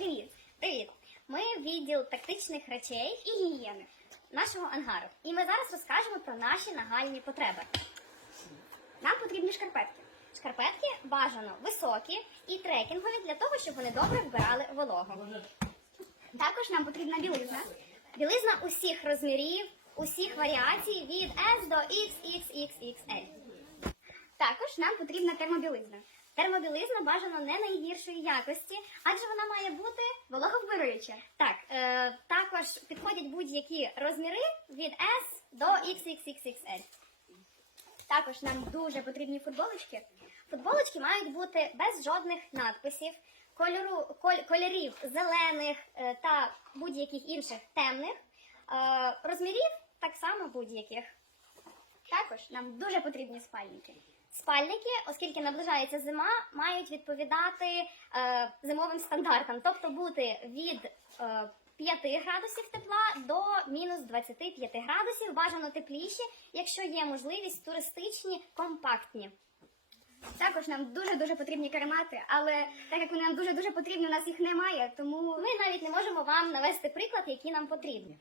Привіт! Привіт! Ми відділ тактичних речей і гігієни нашого ангару. І ми зараз розкажемо про наші нагальні потреби. Нам потрібні шкарпетки. Шкарпетки бажано високі і трекінгові для того, щоб вони добре вбирали вологу. Також нам потрібна білизна. Білизна усіх розмірів, усіх варіацій від S до XXXXL. Також нам потрібна термобілизна. Термобілизна бажано не найгіршої якості, адже вологовбираюча. Так, е, також підходять будь-які розміри від S до XXXXL. Також нам дуже потрібні футболочки. Футболочки мають бути без жодних надписів, кольору, коль- кольорів зелених е, та будь-яких інших темних, е, розмірів так само будь-яких. Також нам дуже потрібні спальники. Спальники, оскільки наближається зима, мають відповідати е, зимовим стандартам, тобто бути від е, 5 градусів тепла до мінус 25 градусів, бажано тепліші, якщо є можливість, туристичні, компактні. Також нам дуже дуже потрібні каремати, але так як вони нам дуже дуже потрібні, у нас їх немає, тому ми навіть не можемо вам навести приклад, які нам потрібні.